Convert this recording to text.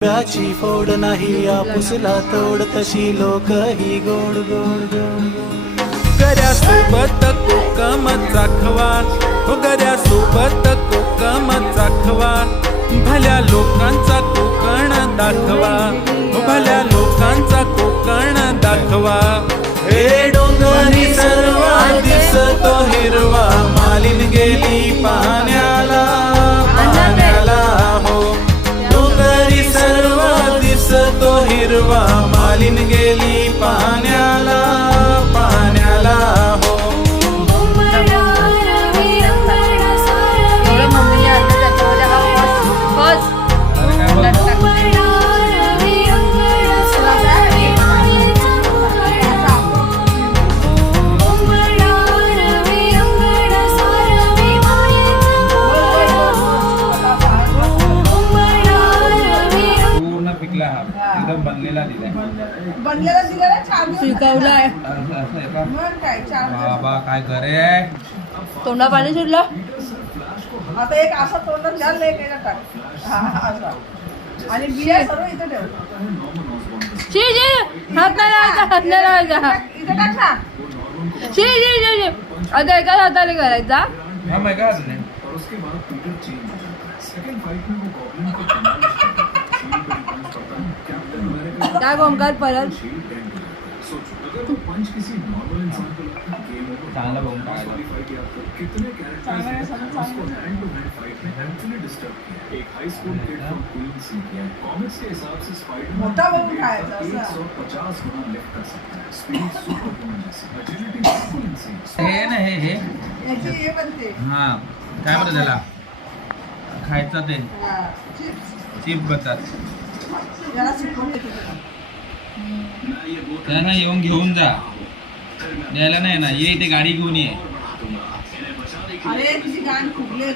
ची फोड नाही आपुसला तोड तशी लोक ही गोड गोड गोड गऱ्यासोबत कोकम चाखवा हो गऱ्यासोबत कोकम चाखवा भल्या लोकांचा कोकण दाखवा हो भल्या लोकांचा कोकण दाखवा हे डोंगरी सर्व दिसतो हिरवा मालिन गेली पाण्याला पाण्याला हो डोंगरी सर्व दिसतो हिरवा मालिन गेली पाण्याला पाण्याला हो एकदम बनलेला दिलाय बनलेला दिलेला छान शिकवलाय मग काय छान बाबा काय करे आहे तोंडा पाणी सुटलं आता एक असा तोंडात घाल एक याच्यात टाक हा असा आणि बिया सर्व इथे ठेव शी शी हात नाही लावायचा हात नाही लावायचा इथे टाक ना शी शी शी शी आता एकाच हाताने करायचा हा मग काय नाही त्या ओंकार परत चांगला बघून टाकायचा मोठा बघून खायचा हे ना हे याची हे बनते हा काय म्हणतात त्याला खायचं ते चिप बनतात जरा सुकवून घेते त्यांना येऊन घेऊन जा द्यायला नाही ना ये इथे गाडी घेऊन ये अरे तुझी गाण फुगले रे